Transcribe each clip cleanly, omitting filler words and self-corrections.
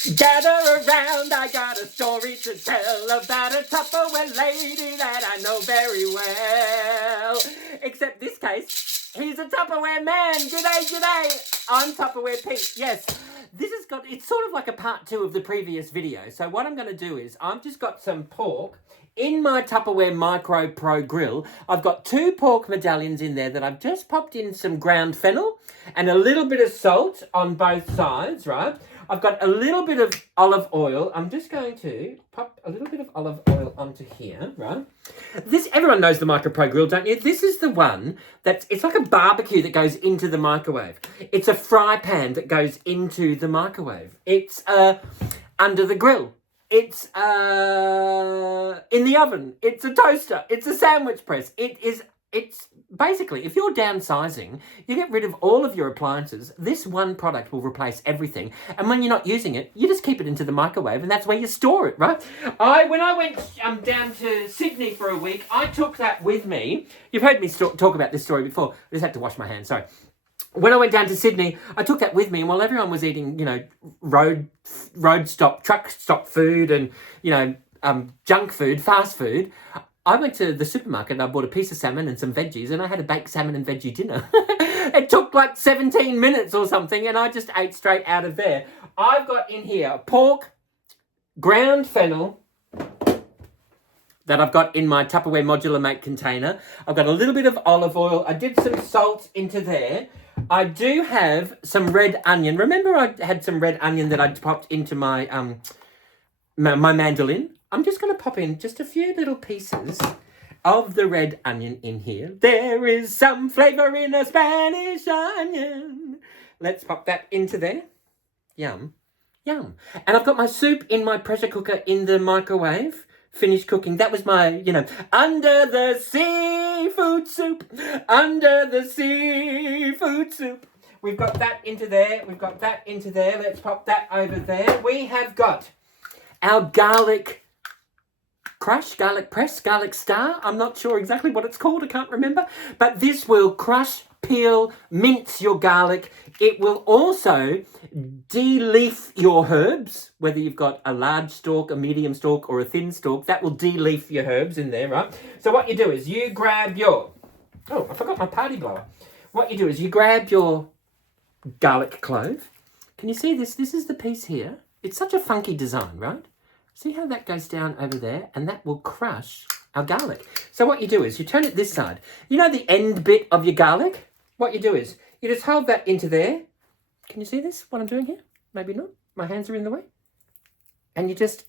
Gather around, I got a story to tell about a Tupperware lady that I know very well. Except this case, he's a Tupperware man. G'day, g'day. I'm Tupperware Pete. Yes, it's sort of like a part 2 of the previous video. So what I'm going to do is I've just got some pork in my Tupperware Micro Pro grill. I've got 2 pork medallions in there that I've just popped in some ground fennel and a little bit of salt on both sides, right? I've got a little bit of olive oil. I'm just going to pop a little bit of olive oil onto here, right? Everyone knows the Micro Pro grill, don't you? This is the one it's like a barbecue that goes into the microwave. It's a fry pan that goes into the microwave. It's under the grill. It's in the oven. It's a toaster. It's a sandwich press. It's basically, if you're downsizing, you get rid of all of your appliances. This one product will replace everything. And when you're not using it, you just keep it into the microwave and that's where you store it, right? When I went down to Sydney for a week, I took that with me. You've heard me talk about this story before. I just had to wash my hands, sorry. When I went down to Sydney, I took that with me, and while everyone was eating, truck stop food and, junk food, fast food, I went to the supermarket and I bought a piece of salmon and some veggies, and I had a baked salmon and veggie dinner. It took like 17 minutes or something, and I just ate straight out of there. I've got in here pork, ground fennel, that I've got in my Tupperware modular make container. I've got a little bit of olive oil. I did some salt into there. I do have some red onion. Remember I had some red onion that I'd popped into my my mandolin? I'm just going to pop in just a few little pieces of the red onion in here. There is some flavour in a Spanish onion. Let's pop that into there. Yum, yum. And I've got my soup in my pressure cooker in the microwave. Finished cooking. That was my, under the seafood soup. Under the seafood soup. We've got that into there. We've got that into there. Let's pop that over there. We have got our garlic crush, garlic press, garlic star. I'm not sure exactly what it's called. I can't remember. But this will crush, peel, mince your garlic. It will also de-leaf your herbs, whether you've got a large stalk, a medium stalk, or a thin stalk. That will de-leaf your herbs in there, right? So what you do is you grab your... Oh, I forgot my party blower. What you do is you grab your garlic clove. Can you see this? This is the piece here. It's such a funky design, right? See how that goes down over there? And that will crush our garlic. So what you do is you turn it this side. You know the end bit of your garlic? What you do is you just hold that into there. Can you see this, what I'm doing here? Maybe not. My hands are in the way. And you just,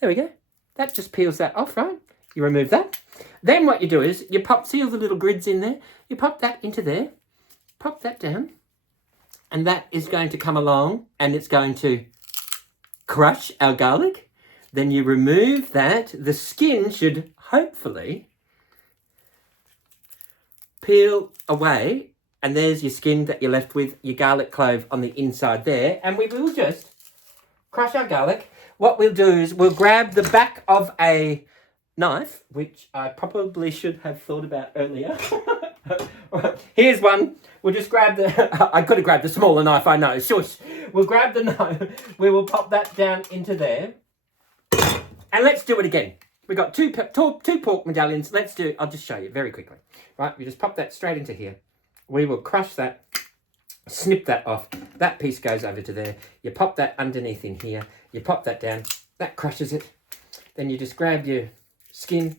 there we go. That just peels that off, right? You remove that. Then what you do is you see all the little grids in there. You pop that into there. Pop that down. And that is going to come along and it's going to crush our garlic. Then you remove that. The skin should hopefully peel away, and there's your skin that you're left with, your garlic clove on the inside there, and we will just crush our garlic. What we'll do is we'll grab the back of a knife, which I probably should have thought about earlier. Here's one. We'll just grab I could have grabbed the smaller knife, I know, shush. We'll grab the knife, we will pop that down into there, and let's do it again. We've got two pork medallions. I'll just show you very quickly. Right, you just pop that straight into here. We will crush that, snip that off. That piece goes over to there. You pop that underneath in here. You pop that down. That crushes it. Then you just grab your skin,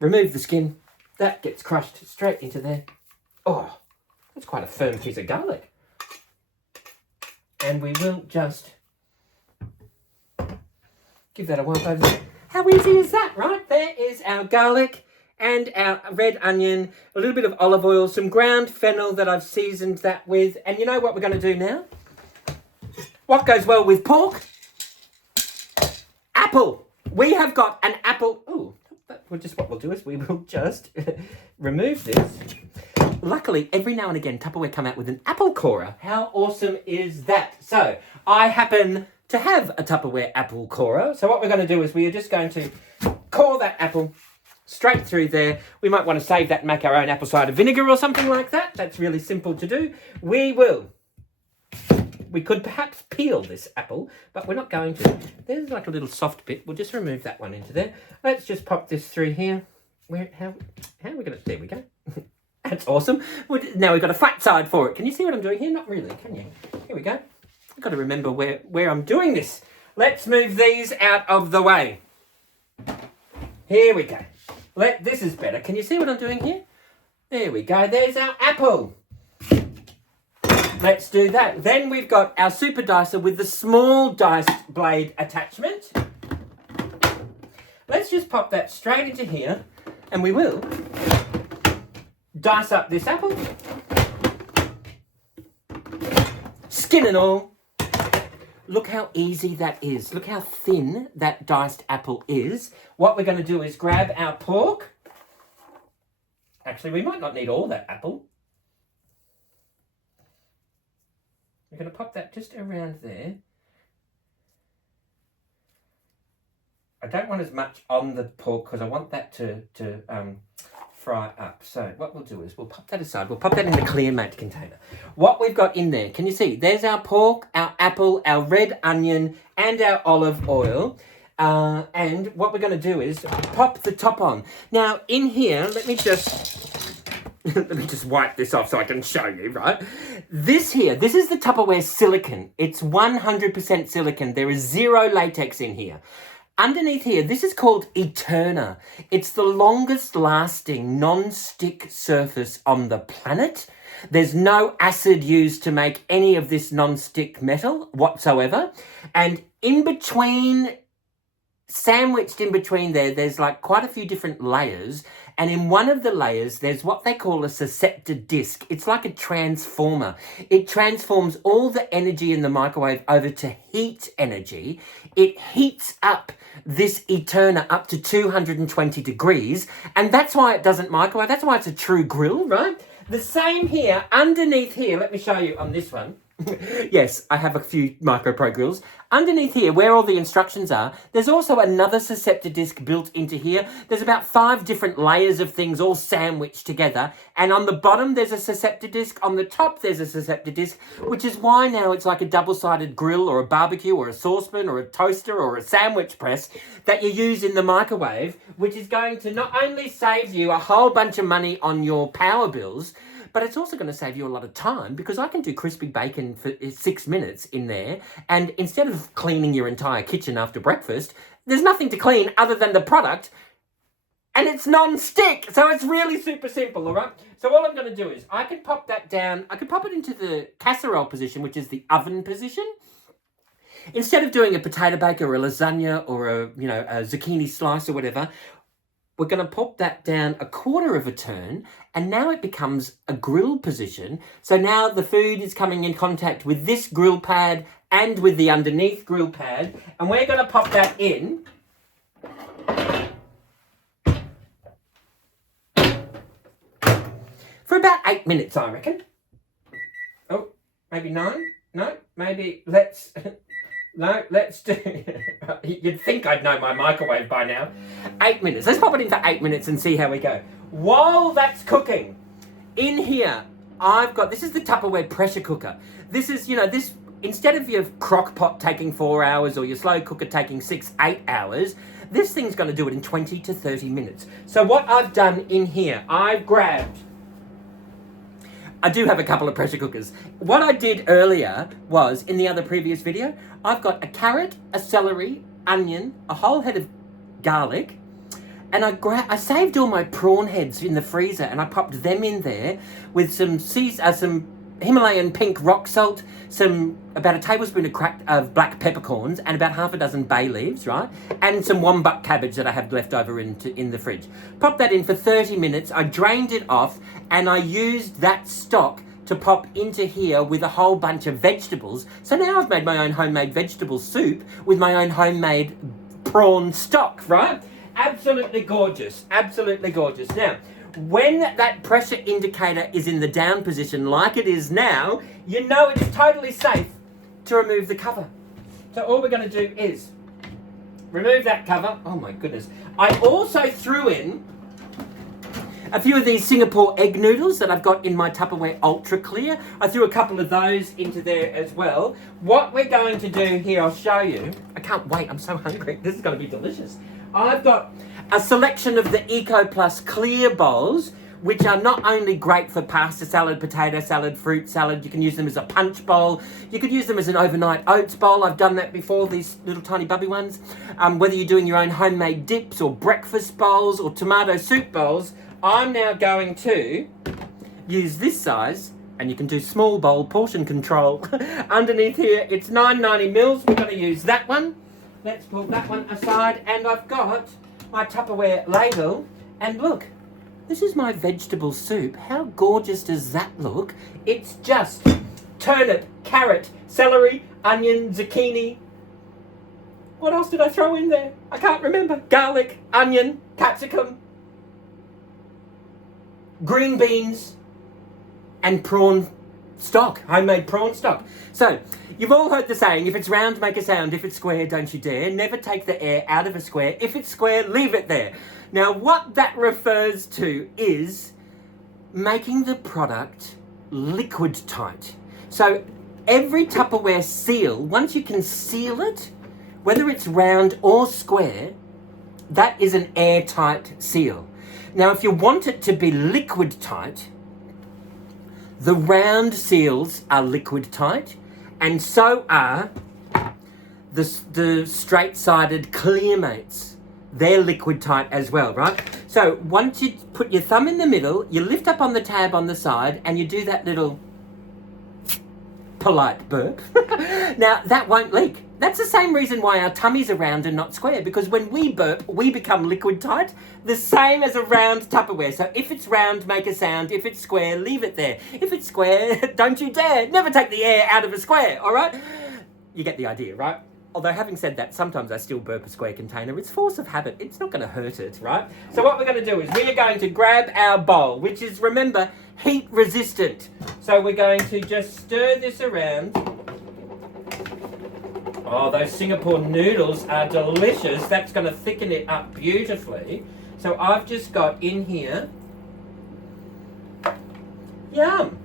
remove the skin. That gets crushed straight into there. Oh, that's quite a firm piece of garlic. And we will just give that a wipe over there. How easy is that, right? There is our garlic and our red onion, a little bit of olive oil, some ground fennel that I've seasoned that with. And you know what we're going to do now? What goes well with pork? Apple. We have got an apple. Ooh, what we'll do is we will just remove this. Luckily, every now and again, Tupperware come out with an apple corer. How awesome is that? So, I happen to have a Tupperware apple corer. So what we're going to do is we are just going to core that apple straight through there. We might want to save that and make our own apple cider vinegar or something like that. That's really simple to do. We will We could perhaps peel this apple, but we're not going to. There's like a little soft bit. We'll just remove that one into there. Let's just pop this through here. How are we going to... There we go. That's awesome. Now we've got a flat side for it. Can you see what I'm doing here? Not really, can you? Here we go. I've got to remember where I'm doing this. Let's move these out of the way. Here we go. This is better. Can you see what I'm doing here? There we go. There's our apple. Let's do that. Then we've got our super dicer with the small dice blade attachment. Let's just pop that straight into here, and we will dice up this apple. Skin and all. Look how easy that is. Look how thin that diced apple is. What we're going to do is grab our pork. Actually, we might not need all that apple. We're going to pop that just around there. I don't want as much on the pork because I want that to fry up. So what we'll do is we'll pop that aside. We'll pop that in the clear mate container. What we've got in there, can you see? There's our pork, our apple, our red onion, and our olive oil. And what we're going to do is pop the top on. Now, in here, let me just wipe this off so I can show you, right? This is the Tupperware silicone. It's 100% silicone. There is zero latex in here. Underneath here, this is called Eterna. It's the longest lasting non-stick surface on the planet. There's no acid used to make any of this non-stick metal whatsoever. And sandwiched in between there's like quite a few different layers. And in one of the layers, there's what they call a susceptor disc. It's like a transformer. It transforms all the energy in the microwave over to heat energy. It heats up this Eterna up to 220 degrees. And that's why it doesn't microwave. That's why it's a true grill, right? The same here, underneath here, let me show you on this one. Yes, I have a few Micro Pro grills. Underneath here, where all the instructions are, there's also another susceptor disc built into here. There's about 5 different layers of things all sandwiched together. And on the bottom, there's a susceptor disc. On the top, there's a susceptor disc, which is why now it's like a double-sided grill or a barbecue or a saucepan or a toaster or a sandwich press that you use in the microwave, which is going to not only save you a whole bunch of money on your power bills, but it's also going to save you a lot of time because I can do crispy bacon for 6 minutes in there. And instead of cleaning your entire kitchen after breakfast, there's nothing to clean other than the product. And it's non-stick. So it's really super simple, all right? So all I'm going to do is I can pop that down. I can pop it into the casserole position, which is the oven position. Instead of doing a potato bake or a lasagna or a zucchini slice or whatever, we're going to pop that down a quarter of a turn, and now it becomes a grill position. So now the food is coming in contact with this grill pad and with the underneath grill pad, and we're going to pop that in. For about 8 minutes, I reckon. Oh, maybe 9? No, maybe let's... No, let's do... You'd think I'd know my microwave by now. 8 minutes. Let's pop it in for 8 minutes and see how we go. While that's cooking, in here, I've got... This is the Tupperware pressure cooker. This is, this... Instead of your crock pot taking 4 hours or your slow cooker taking 6-8 hours, this thing's going to do it in 20 to 30 minutes. So what I've done in here, I've grabbed... I do have a couple of pressure cookers. What I did earlier was, in the other previous video, I've got a carrot, a celery, onion, a whole head of garlic, and I saved all my prawn heads in the freezer and I popped them in there with some Himalayan pink rock salt, about a tablespoon of black peppercorns and about half a dozen bay leaves, right? And some wombat cabbage that I have left over in the fridge. Pop that in for 30 minutes. I drained it off and I used that stock to pop into here with a whole bunch of vegetables. So now I've made my own homemade vegetable soup with my own homemade prawn stock, right? Absolutely gorgeous. Absolutely gorgeous. Now, when that pressure indicator is in the down position like it is now, you know it is totally safe to remove the cover. So all we're going to do is remove that cover. Oh my goodness. I also threw in a few of these Singapore egg noodles that I've got in my Tupperware Ultra Clear. I threw a couple of those into there as well. What we're going to do here, I'll show you. I can't wait, I'm so hungry. This is going to be delicious. I've got a selection of the Eco Plus clear bowls, which are not only great for pasta salad, potato salad, fruit salad. You can use them as a punch bowl. You could use them as an overnight oats bowl. I've done that before, these little tiny bubby ones. Whether you're doing your own homemade dips or breakfast bowls or tomato soup bowls, I'm now going to use this size, and you can do small bowl portion control. Underneath here, it's 990 mils. We're going to use that one. Let's pull that one aside, and I've got my Tupperware ladle, and look, this is my vegetable soup. How gorgeous does that look? It's just turnip, carrot, celery, onion, zucchini. What else did I throw in there? I can't remember. Garlic, onion, capsicum, green beans, and prawn stock, homemade prawn stock. So, you've all heard the saying, if it's round, make a sound. If it's square, don't you dare. Never take the air out of a square. If it's square, leave it there. Now, what that refers to is making the product liquid tight. So, every Tupperware seal, once you can seal it, whether it's round or square, that is an airtight seal. Now, if you want it to be liquid tight, the round seals are liquid tight, and so are the straight-sided clear mates. They're liquid tight as well, right? So once you put your thumb in the middle, you lift up on the tab on the side, and you do that little polite burp. Now, that won't leak. That's the same reason why our tummies are round and not square, because when we burp, we become liquid tight, the same as a round Tupperware. So if it's round, make a sound. If it's square, leave it there. If it's square, don't you dare. Never take the air out of a square, all right? You get the idea, right? Although having said that, sometimes I still burp a square container. It's force of habit. It's not going to hurt it, right? So what we're going to do is we are going to grab our bowl, which is, remember, heat resistant. So we're going to just stir this around. Oh, those Singapore noodles are delicious. That's going to thicken it up beautifully. So I've just got in here, yum.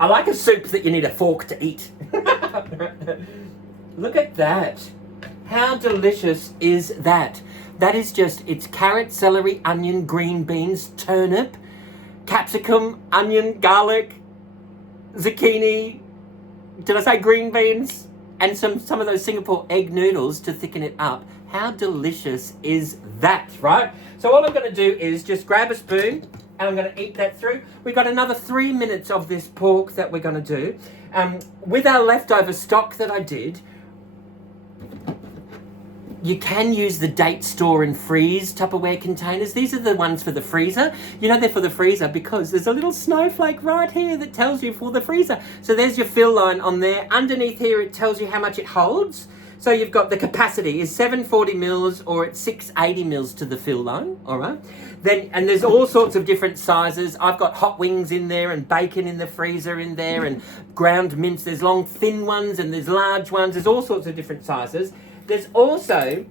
I like a soup that you need a fork to eat. Look at that. How delicious is that? That is just, it's carrot, celery, onion, green beans, turnip, capsicum, onion, garlic, zucchini. Did I say green beans? And some of those Singapore egg noodles to thicken it up. How delicious is that, right? So all I'm going to do is just grab a spoon, and I'm going to eat that through. We've got another 3 minutes of this pork that we're going to do. With our leftover stock that I did, you can use the date store and freeze Tupperware containers. These are the ones for the freezer. You know they're for the freezer because there's a little snowflake right here that tells you for the freezer. So there's your fill line on there. Underneath here it tells you how much it holds. So you've got the capacity is 740 mils or it's 680 mils to the fill line, all right? Then, and there's all sorts of different sizes. I've got hot wings in there and bacon in the freezer in there and ground mince. There's long thin ones and there's large ones. There's all sorts of different sizes. There's also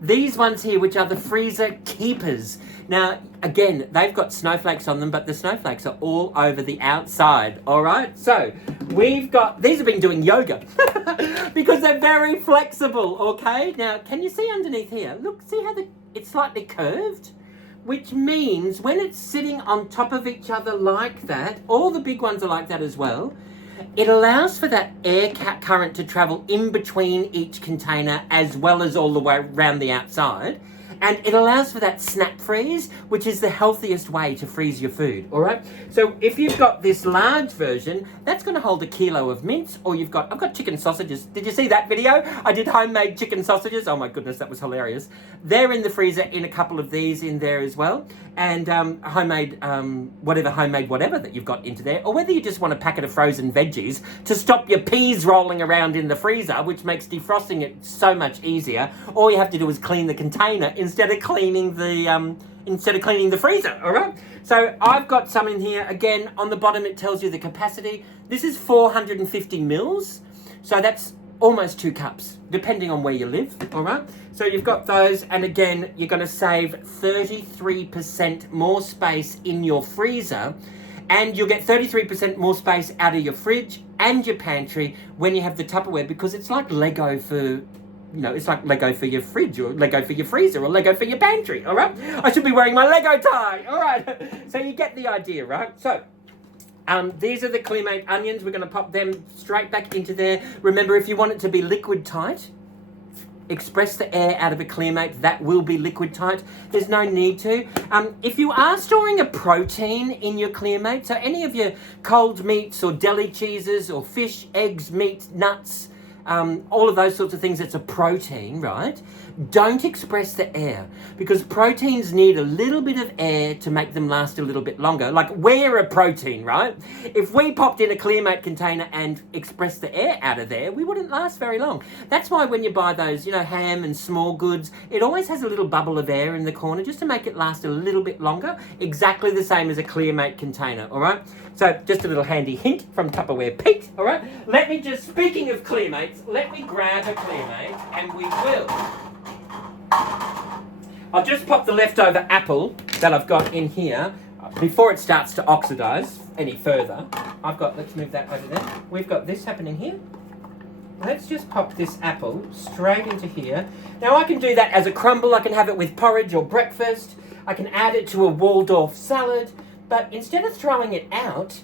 these ones here, which are the freezer keepers. Now, again, they've got snowflakes on them, but the snowflakes are all over the outside, all right? So, we've got, these have been doing yoga because they're very flexible, okay? Now, can you see underneath here? Look, see how it's slightly curved? Which means when it's sitting on top of each other like that, all the big ones are like that as well, it allows for that air current to travel in between each container as well as all the way around the outside. And it allows for that snap freeze, which is the healthiest way to freeze your food, all right? So if you've got this large version, that's going to hold 1 kilo of mince, or I've got chicken sausages. Did you see that video? I did homemade chicken sausages. Oh my goodness, that was hilarious. They're in the freezer in a couple of these in there as well. And homemade whatever that you've got into there, or whether you just want a packet of frozen veggies to stop your peas rolling around in the freezer, which makes defrosting it so much easier. All you have to do is clean the container instead of cleaning the freezer, all right? So I've got some in here. Again, on the bottom it tells you the capacity. This is 450 mils. So that's almost 2 cups, depending on where you live, all right? So you've got those, and again, you're going to save 33% more space in your freezer, and you'll get 33% more space out of your fridge and your pantry when you have the Tupperware, because it's like Lego for... it's like Lego for your fridge, or Lego for your freezer, or Lego for your pantry, all right? I should be wearing my Lego tie, all right? So you get the idea, right? So, these are the Clearmate onions. We're going to pop them straight back into there. Remember, if you want it to be liquid tight, express the air out of a Clearmate. That will be liquid tight. There's no need to. If you are storing a protein in your Clearmate, so any of your cold meats or deli cheeses or fish, eggs, meat, nuts, all of those sorts of things, it's a protein, right? Don't express the air, because proteins need a little bit of air to make them last a little bit longer. Like, we're a protein, right? If we popped in a Clearmate container and expressed the air out of there, we wouldn't last very long. That's why when you buy those, ham and small goods, it always has a little bubble of air in the corner just to make it last a little bit longer. Exactly the same as a Clearmate container, all right? So just a little handy hint from Tupperware Pete, all right? Let me just, speaking of Clearmates, let me grab a Clearmate and we will. I'll just pop the leftover apple that I've got in here before it starts to oxidise any further. Let's move that over there. We've got this happening here. Let's just pop this apple straight into here. Now I can do that as a crumble. I can have it with porridge or breakfast. I can add it to a Waldorf salad. But instead of throwing it out,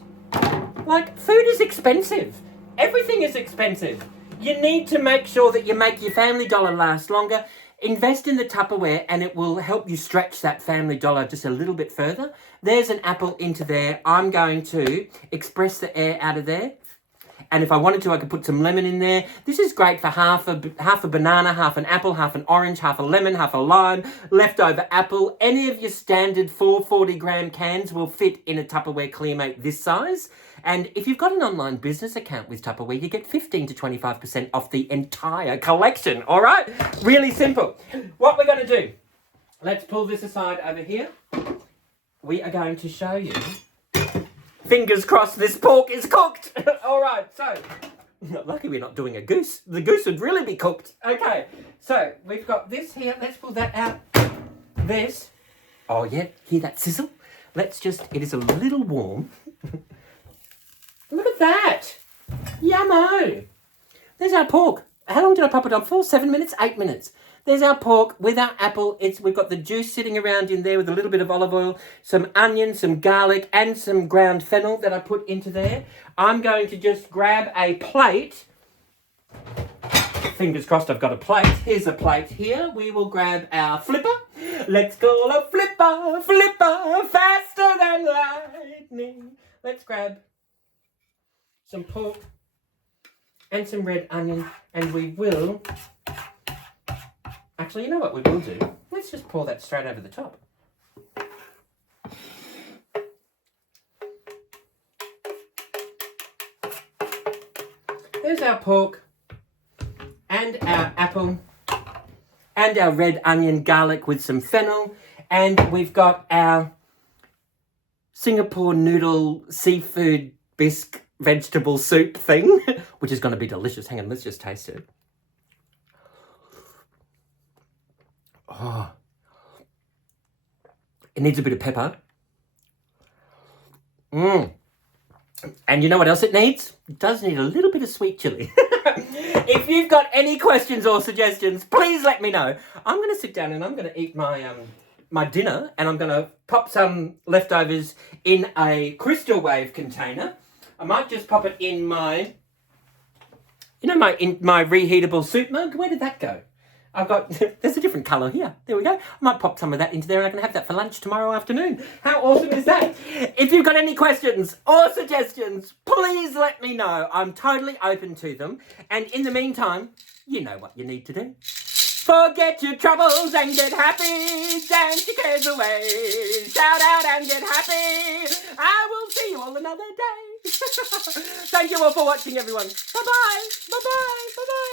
food is expensive. Everything is expensive. You need to make sure that you make your Family Dollar last longer. Invest in the Tupperware and it will help you stretch that Family Dollar just a little bit further. There's an apple into there. I'm going to express the air out of there. And if I wanted to, I could put some lemon in there. This is great for half a banana, half an apple, half an orange, half a lemon, half a lime, leftover apple. Any of your standard 440-gram cans will fit in a Tupperware Clearmate this size. And if you've got an online business account with Tupperware, you get 15 to 25% off the entire collection, all right? Really simple. What we're going to do, let's pull this aside over here. We are going to show you. Fingers crossed this pork is cooked. All right, so, lucky we're not doing a goose. The goose would really be cooked. Okay, so we've got this here. Let's pull that out. This. Oh, yeah, hear that sizzle? It is a little warm. Look at that. Yummo. There's our pork. How long did I pop it on for? 7 minutes? 8 minutes. There's our pork with our apple. We've got the juice sitting around in there with a little bit of olive oil, some onion, some garlic, and some ground fennel that I put into there. I'm going to just grab a plate. Fingers crossed I've got a plate. Here's a plate here. We will grab our flipper. Let's call a flipper, flipper, faster than lightning. Let's grab some pork and some red onion, and we will... Actually, you know what we will do? Let's just pour that straight over the top. There's our pork and our apple and our red onion garlic with some fennel, and we've got our Singapore noodle seafood bisque vegetable soup thing, which is going to be delicious. Hang on, let's just taste it. Oh, it needs a bit of pepper. And you know what else it needs? It does need a little bit of sweet chilli. If you've got any questions or suggestions, please let me know. I'm going to sit down and I'm going to eat my dinner, and I'm going to pop some leftovers in a crystal wave container. I might just pop it in my reheatable soup mug. Where did that go? There's a different colour here. There we go. I might pop some of that into there and I can have that for lunch tomorrow afternoon. How awesome is that? If you've got any questions or suggestions, please let me know. I'm totally open to them. And in the meantime, you know what you need to do. Forget your troubles and get happy. Dance your cares away. Shout out and get happy. I will see you all another day. Thank you all for watching, everyone. Bye-bye. Bye-bye. Bye-bye.